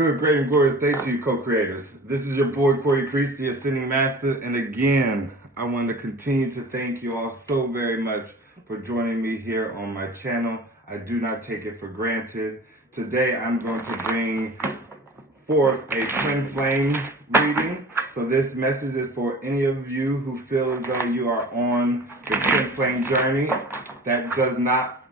Good, great, and glorious day to you, co-creators. This is your boy, Corey Creech, the Ascending Master. And again, I want to continue to thank you all so very much for joining me here on my channel. I do not take it for granted. Today, I'm going to bring forth a TwinFlame reading. So this message is for any of you who feel as though you are on the TwinFlame journey. That does not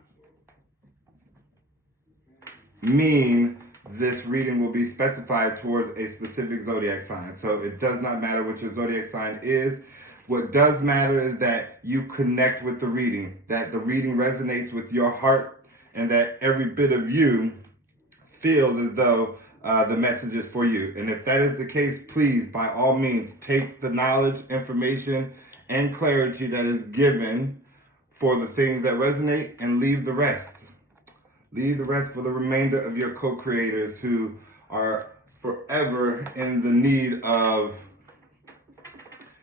mean this reading will be specified towards a specific zodiac sign. So it does not matter what your zodiac sign is. What does matter is that you connect with the reading, that the reading resonates with your heart, and that every bit of you feels as though the message is for you. And if that is the case, please, by all means, take the knowledge, information, and clarity that is given for the things that resonate and leave the rest. Leave the rest for the remainder of your co-creators who are forever in the need of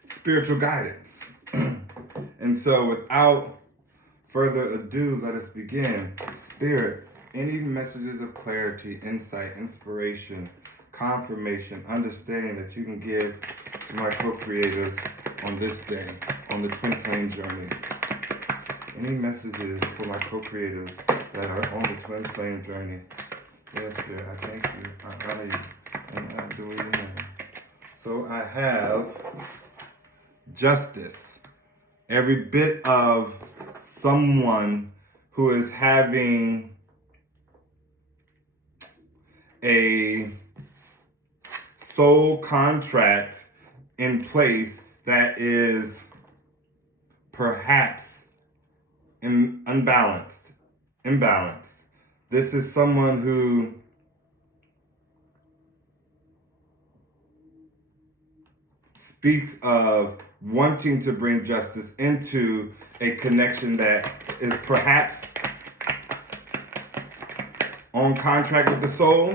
spiritual guidance. And so without further ado, let us begin. Spirit, any messages of clarity, insight, inspiration, confirmation, understanding that you can give to my co-creators on this day, on the TwinFlame journey. Any messages for my co-creators that are on the TwinFlame journey? Yes, Spirit, I thank you, I honor you, and I adore your name. So I have justice. Every bit of someone who is having a soul contract in place that is perhaps imbalanced. This is someone who speaks of wanting to bring justice into a connection that is perhaps on contract with the soul.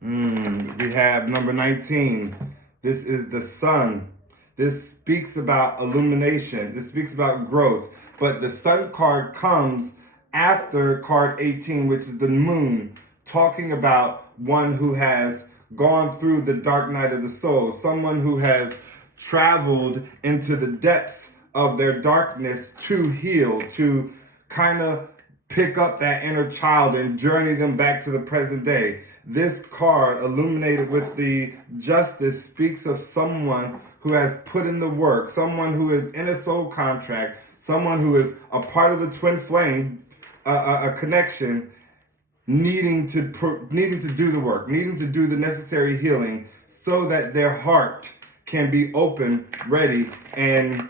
We have number 19. This is the sun. This speaks about illumination. This speaks about growth. But the sun card comes after card 18, which is the moon, talking about one who has gone through the dark night of the soul, someone who has traveled into the depths of their darkness to heal, to kind of pick up that inner child and journey them back to the present day. This card, illuminated with the justice, speaks of someone who has put in the work, someone who is in a soul contract, someone who is a part of the TwinFlame, a connection, needing to do the work, needing to do the necessary healing so that their heart can be open, ready, and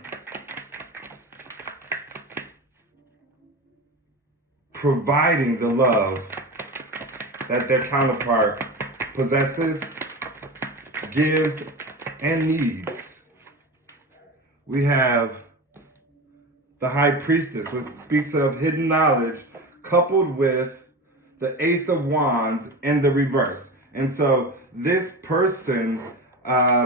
providing the love that their counterpart possesses, gives, and needs. We have the High Priestess, which speaks of hidden knowledge, coupled with the Ace of Wands in the reverse. And so this person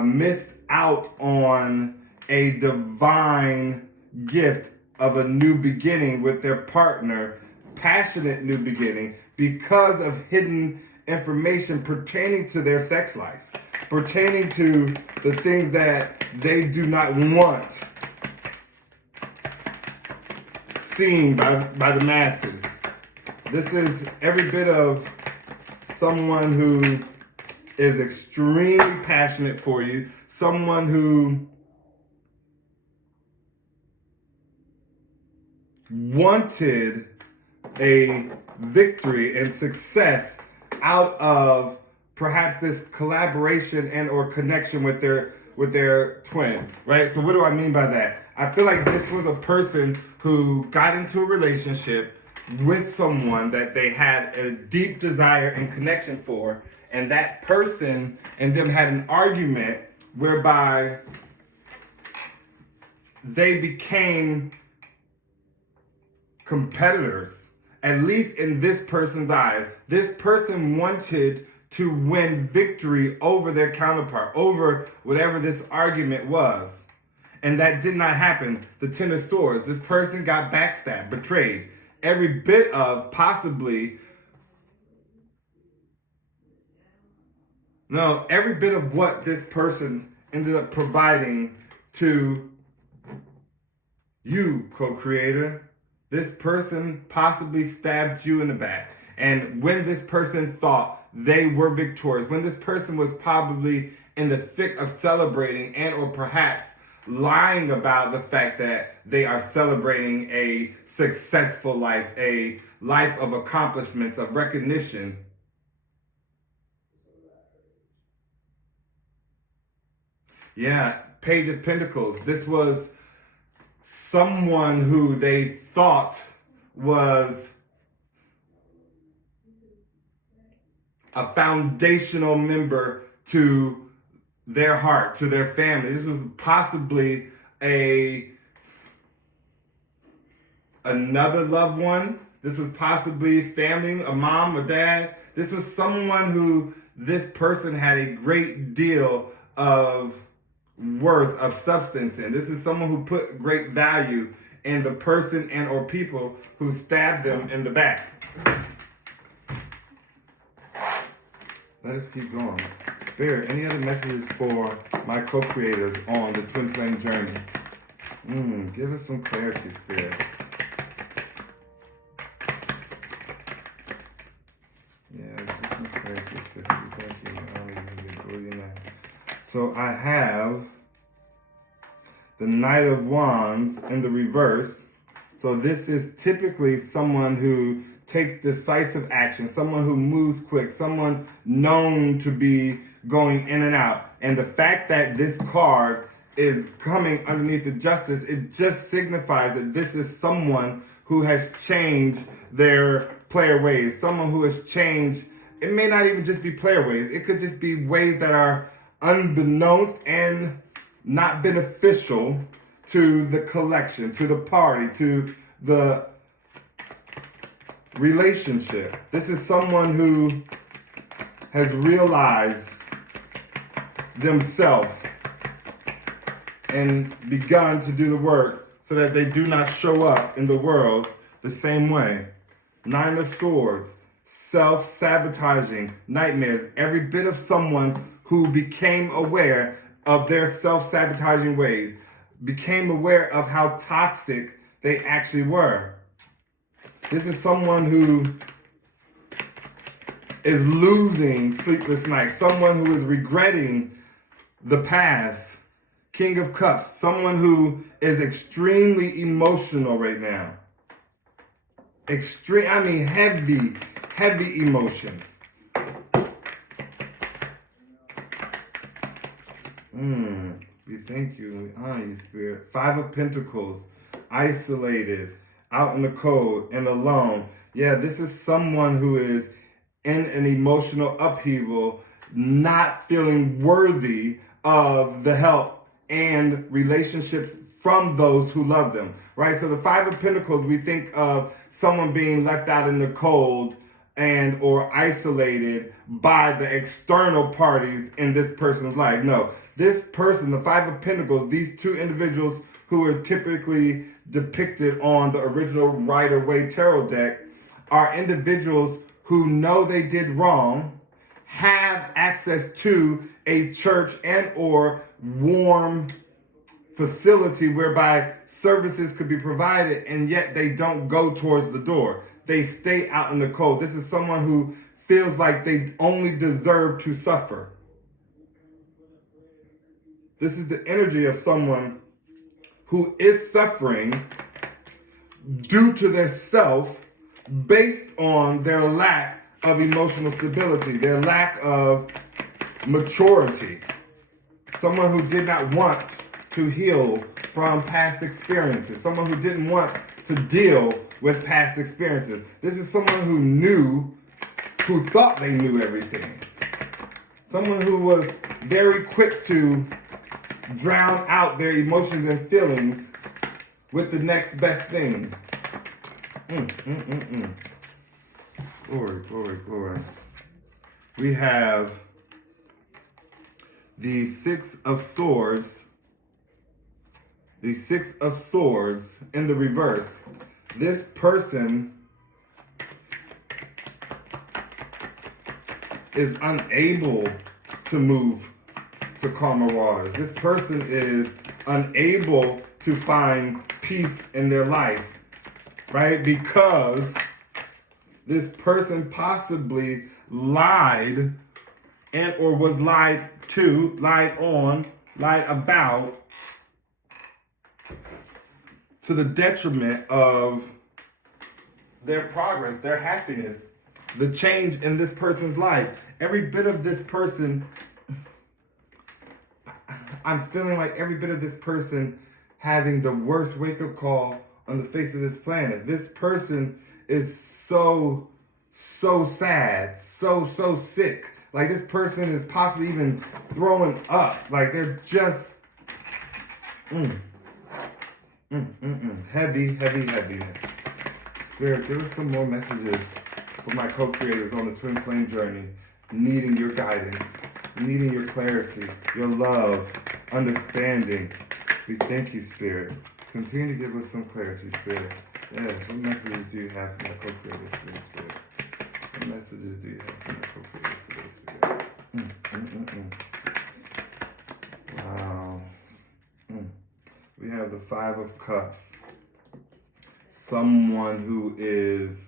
missed out on a divine gift of a new beginning with their partner, passionate new beginning, because of hidden information pertaining to their sex life, pertaining to the things that they do not want seen by the masses. This is every bit of someone who is extremely passionate for you, someone who wanted a victory and success out of perhaps this collaboration and or connection with their twin, right? So what do I mean by that? I feel like this was a person who got into a relationship with someone that they had a deep desire and connection for, and that person and them had an argument whereby they became competitors, at least in this person's eyes. This person wanted to win victory over their counterpart, over whatever this argument was. And that did not happen. The Ten of Swords, this person got backstabbed, betrayed. Every bit of possibly No, every bit of what this person ended up providing to you, co-creator. This person possibly stabbed you in the back. And when this person thought they were victorious, when this person was probably in the thick of celebrating and or perhaps lying about the fact that they are celebrating a successful life, a life of accomplishments, of recognition. Yeah, Page of Pentacles. This was someone who they thought was a foundational member to their heart, to their family. This was possibly another loved one. This was possibly family, a mom or dad. This was someone who this person had a great deal of worth, of substance in. This is someone who put great value in the person and or people who stabbed them in the back. Let us keep going. Spirit, any other messages for my co-creators on the Twin Flame journey? Give us some clarity, Spirit. Yeah, give us some clarity, Spirit. Thank you. So I have the Knight of Wands in the reverse. So this is typically someone who takes decisive action, someone who moves quick, someone known to be going in and out. And the fact that this card is coming underneath the Justice, it just signifies that this is someone who has changed their player ways, someone who has changed. It may not even just be player ways. It could just be ways that are unbeknownst and not beneficial to the collection, to the party, to the relationship. This is someone who has realized themselves and begun to do the work so that they do not show up in the world the same way. Nine of Swords, self-sabotaging, nightmares, every bit of someone who became aware of their self-sabotaging ways, became aware of how toxic they actually were. This is someone who is losing sleepless nights, someone who is regretting the past. King of Cups, someone who is extremely emotional right now. Heavy emotions. We thank you. We honor you, Spirit. Five of Pentacles, isolated, out in the cold and alone. Yeah, this is someone who is in an emotional upheaval, not feeling worthy of the help and relationships from those who love them, right? So the Five of Pentacles, we think of someone being left out in the cold and or isolated by the external parties in this person's life. No, this person, the Five of Pentacles, these two individuals who are typically depicted on the original Rider-Waite tarot deck are individuals who know they did wrong, have access to a church and or warm facility whereby services could be provided, and yet they don't go towards the door. They stay out in the cold. This is someone who feels like they only deserve to suffer. This is the energy of someone who is suffering due to their self based on their lack of emotional stability, their lack of maturity. Someone who did not want to heal from past experiences. Someone who didn't want to deal with past experiences. This is someone who thought they knew everything. Someone who was very quick to drown out their emotions and feelings with the next best thing. Glory, glory, glory. We have the Six of Swords. The Six of Swords in the reverse. This person is unable to move to calmer waters. This person is unable to find peace in their life, right? Because this person possibly lied and or was lied to, lied on, lied about to the detriment of their progress, their happiness, the change in this person's life. Every bit of this person, I'm feeling like every bit of this person having the worst wake-up call on the face of this planet. This person is so sad, so sick. Like this person is possibly even throwing up. Like they're just heaviness. Spirit, give us some more messages for my co-creators on the twin flame journey, needing your guidance, needing your clarity, your love, understanding. We thank you, Spirit. Continue to give us some clarity, Spirit. Yeah, what messages do you have for my co-creators today, Spirit? What messages do you have for my co-creators today, Spirit? Wow. We have the Five of Cups. Someone who is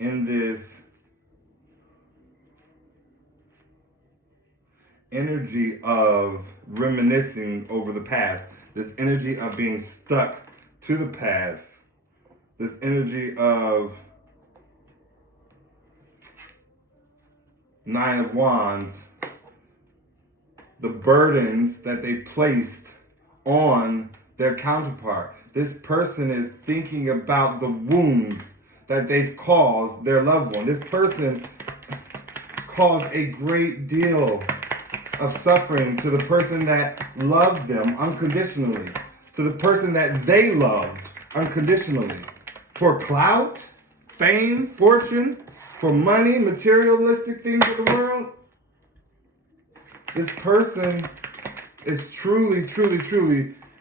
in this energy of reminiscing over the past, this energy of being stuck to the past, this energy of Nine of Wands, the burdens that they placed on their counterpart. This person is thinking about the wounds that they've caused their loved one. This person caused a great deal of suffering to the person that loved them unconditionally, to the person that they loved unconditionally. For clout, fame, fortune, for money, materialistic things of the world. This person is truly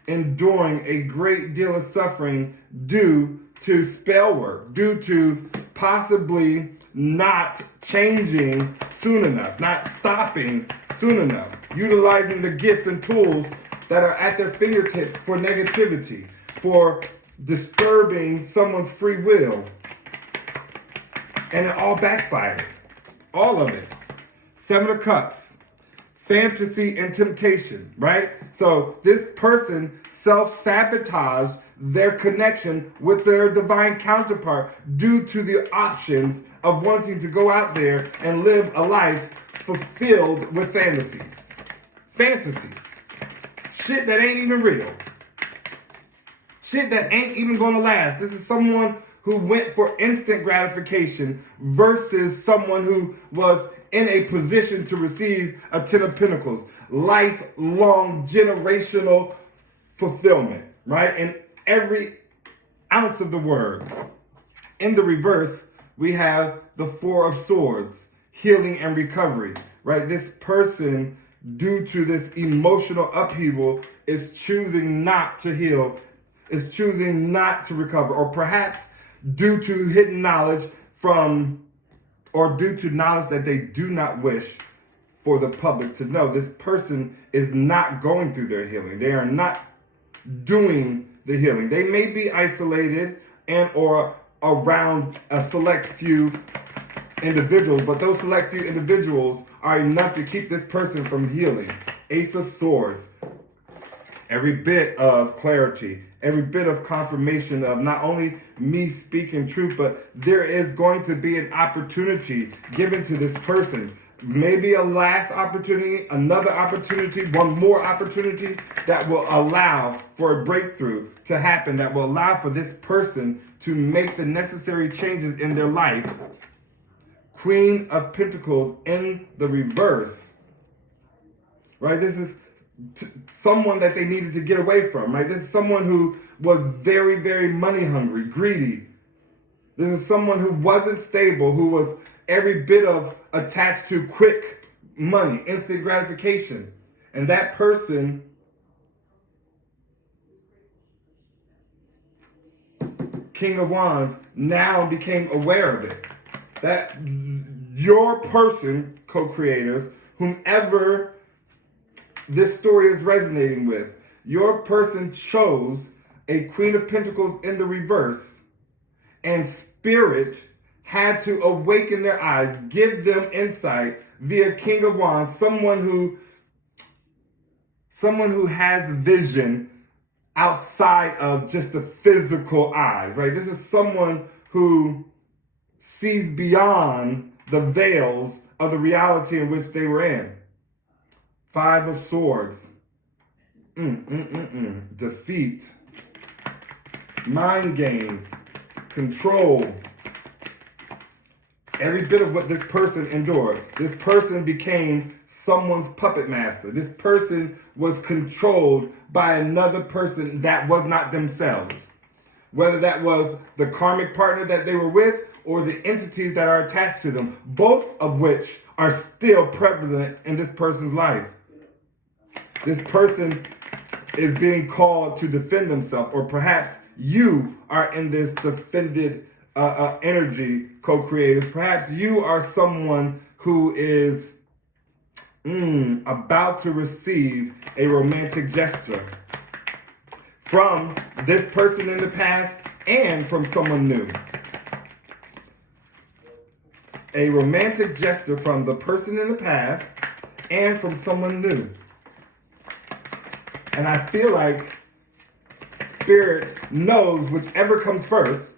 enduring a great deal of suffering due to spell work, due to possibly not changing soon enough, not stopping soon enough, utilizing the gifts and tools that are at their fingertips for negativity, for disturbing someone's free will. And it all backfired. All of it. Seven of Cups. Fantasy and temptation, right? So this person self-sabotaged their connection with their divine counterpart due to the options of wanting to go out there and live a life fulfilled with fantasies. Fantasies. Shit that ain't even real. Shit that ain't even gonna last. This is someone who went for instant gratification versus someone who was in a position to receive a Ten of Pentacles, lifelong generational fulfillment, right? In every ounce of the word. In the reverse, we have the Four of Swords, healing and recovery, right? This person, due to this emotional upheaval, is choosing not to heal, is choosing not to recover, or perhaps due to hidden knowledge or due to knowledge that they do not wish for the public to know. This person is not going through their healing. They are not doing the healing. They may be isolated and or around a select few individuals, but those select few individuals are enough to keep this person from healing. Ace of Swords. Every bit of clarity, every bit of confirmation of not only me speaking truth, but there is going to be an opportunity given to this person. Maybe a last opportunity, another opportunity, one more opportunity that will allow for a breakthrough to happen, that will allow for this person to make the necessary changes in their life. Queen of Pentacles in the reverse, right? This is someone that they needed to get away from, right? This is someone who was very money hungry, greedy. This is someone who wasn't stable, who was every bit of attached to quick money, instant gratification. And that person King of Wands now became aware of it. That your person, co-creators, whomever this story is resonating with, your person chose a Queen of Pentacles in the reverse, and Spirit had to awaken their eyes, give them insight via King of Wands, someone who has vision outside of just the physical eyes, right? This is someone who sees beyond the veils of the reality in which they were in. Five of Swords. Defeat. Mind games. Control. Every bit of what this person endured. This person became someone's puppet master. This person was controlled by another person that was not themselves. Whether that was the karmic partner that they were with or the entities that are attached to them, both of which are still prevalent in this person's life. This person is being called to defend themselves, or perhaps you are in this defended energy, co-creators. Perhaps you are someone who is about to receive a romantic gesture from this person in the past and from someone new. A romantic gesture from the person in the past and from someone new. And I feel like Spirit knows whichever comes first,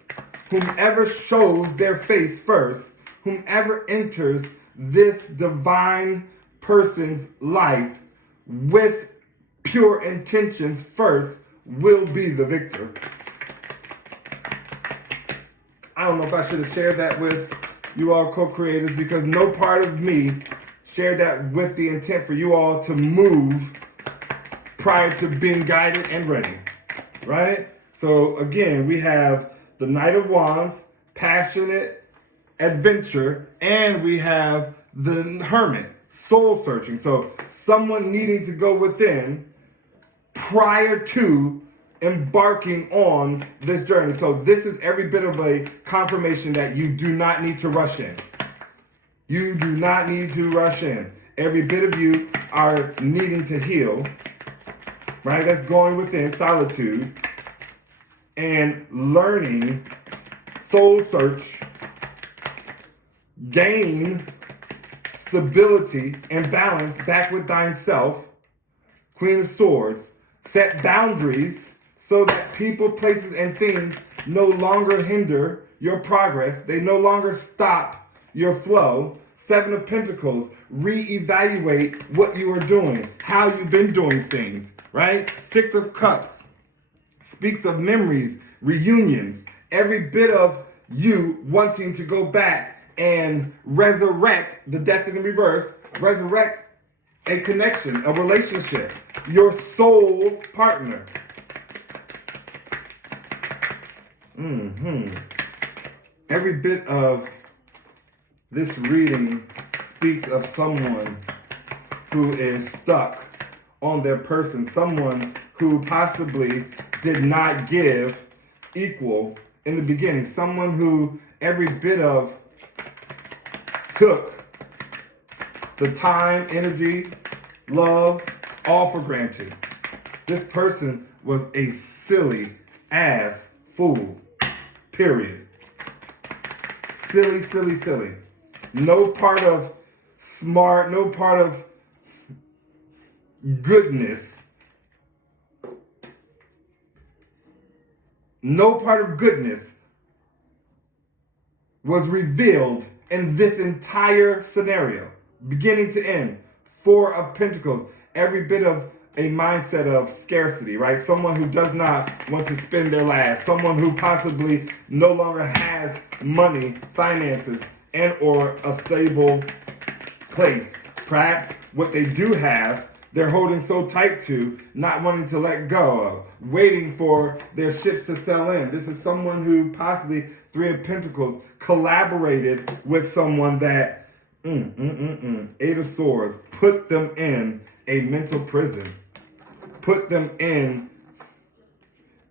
whomever shows their face first, whomever enters this divine person's life with pure intentions first will be the victor. I don't know if I should have shared that with you all co-creators, because no part of me shared that with the intent for you all to move prior to being guided and ready, right? So again, we have the Knight of Wands, passionate adventure, and we have the Hermit, soul searching. So someone needing to go within prior to embarking on this journey. So this is every bit of a confirmation that you do not need to rush in. You do not need to rush in. Every bit of you are needing to heal, right? That's going within solitude and learning, soul search, gain stability and balance back with thine self. Queen of Swords, set boundaries so that people, places, and things no longer hinder your progress. They no longer stop your flow. Seven of Pentacles, reevaluate what you are doing, how you've been doing things, right? Six of Cups speaks of memories, reunions, every bit of you wanting to go back and resurrect the death in the reverse, resurrect a connection, a relationship, your soul partner. Every bit of this reading speaks of someone who is stuck on their person, someone who possibly did not give equal in the beginning, someone who every bit of took the time, energy, love, all for granted. This person was a silly ass fool, period. Silly, silly, silly. No part of smart, no part of goodness. No part of goodness was revealed in this entire scenario, beginning to end. Four of Pentacles, every bit of a mindset of scarcity, right? Someone who does not want to spend their last, someone who possibly no longer has money, finances, and or a stable place. Perhaps what they do have, they're holding so tight to, not wanting to let go of, waiting for their ships to sell in. This is someone who possibly, Three of Pentacles, collaborated with someone that, Eight of Swords, put them in a mental prison, put them in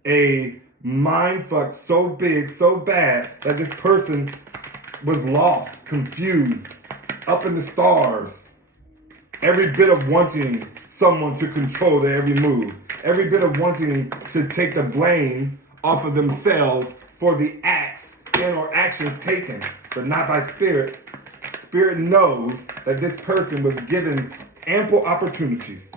a mind fuck so big, so bad, that this person was lost, confused, up in the stars. Every bit of wanting someone to control their every move. Every bit of wanting to take the blame off of themselves for the acts and or actions taken, but not by Spirit. Spirit knows that this person was given ample opportunities.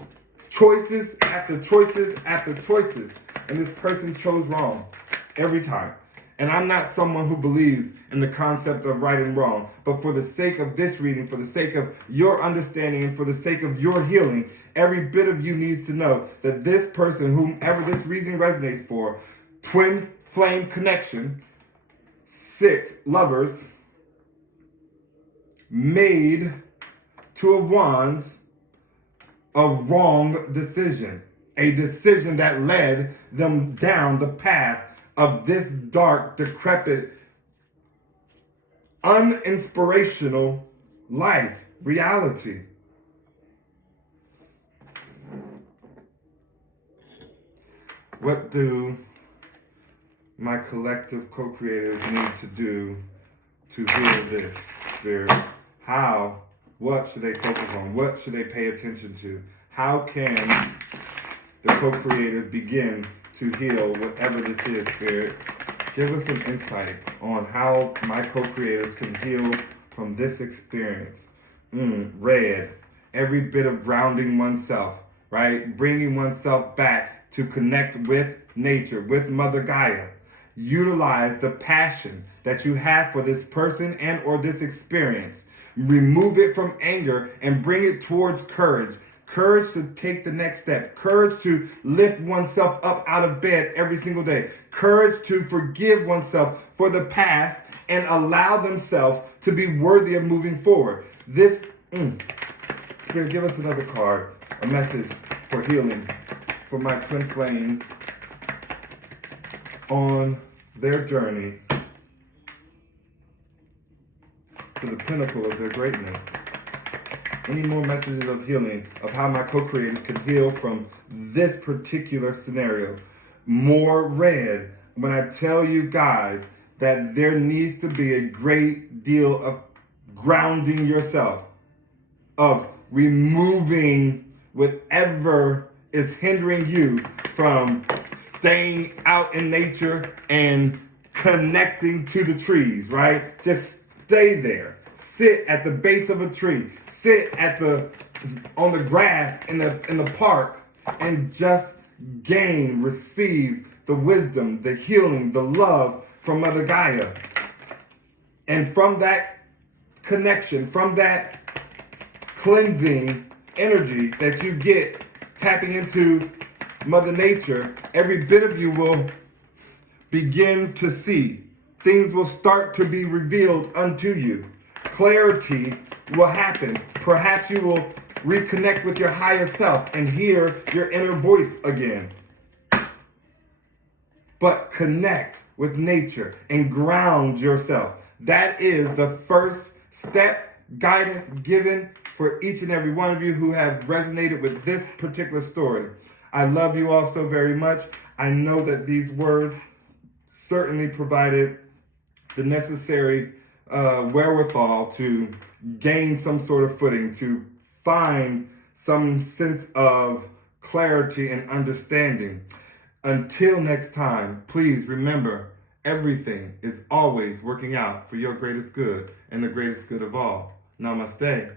Choices after choices after choices. And this person chose wrong every time. And I'm not someone who believes in the concept of right and wrong, but for the sake of this reading, for the sake of your understanding, and for the sake of your healing, every bit of you needs to know that this person, whomever this reason resonates for, twin flame connection, 6 lovers, made 2 of wands, a wrong decision, a decision that led them down the path of this dark, decrepit, uninspirational life, reality. What do my collective co-creators need to do to heal this, Spirit? How? What should they focus on? What should they pay attention to? How can the co-creators begin to heal whatever this is, Spirit? Give us some insight on how my co-creators can heal from this experience. Red, every bit of grounding oneself, right? Bringing oneself back to connect with nature, with Mother Gaia. Utilize the passion that you have for this person and or this experience. Remove it from anger and bring it towards courage. Courage to take the next step. Courage to lift oneself up out of bed every single day. Courage to forgive oneself for the past and allow themselves to be worthy of moving forward. This, Spirit, give us another card. A message for healing for my twin flame on their journey to the pinnacle of their greatness. Any more messages of healing, of how my co-creators can heal from this particular scenario? More red. When I tell you guys that there needs to be a great deal of grounding yourself, of removing whatever is hindering you from staying out in nature and connecting to the trees, right? Just stay there. Sit at the base of a tree. Sit on the grass in the park and just receive the wisdom, the healing, the love from Mother Gaia. And from that connection, from that cleansing energy that you get tapping into Mother Nature, every bit of you will begin to see. Things will start to be revealed unto you. Clarity will happen. Perhaps you will reconnect with your higher self and hear your inner voice again. But connect with nature and ground yourself. That is the first step, guidance given for each and every one of you who have resonated with this particular story. I love you all so very much. I know that these words certainly provided the necessary wherewithal to gain some sort of footing, to find some sense of clarity and understanding. Until next time, please remember, everything is always working out for your greatest good and the greatest good of all. Namaste.